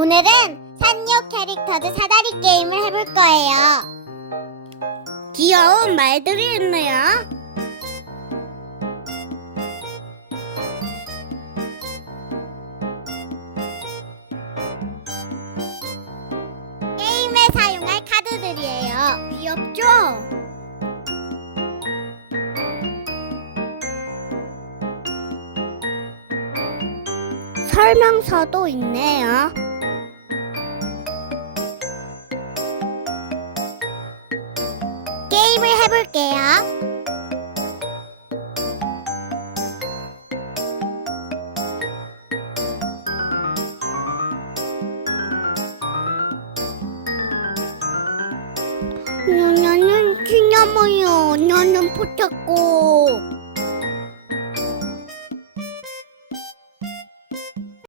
오늘은 산요 캐릭터즈 사다리 게임을 해볼 거예요. 귀여운 말들이 있네요. 게임에 사용할 카드들이에요. 귀엽죠? 설명서도 있네요. 해볼게요. 나는 시나몬이요. 나는 포착고.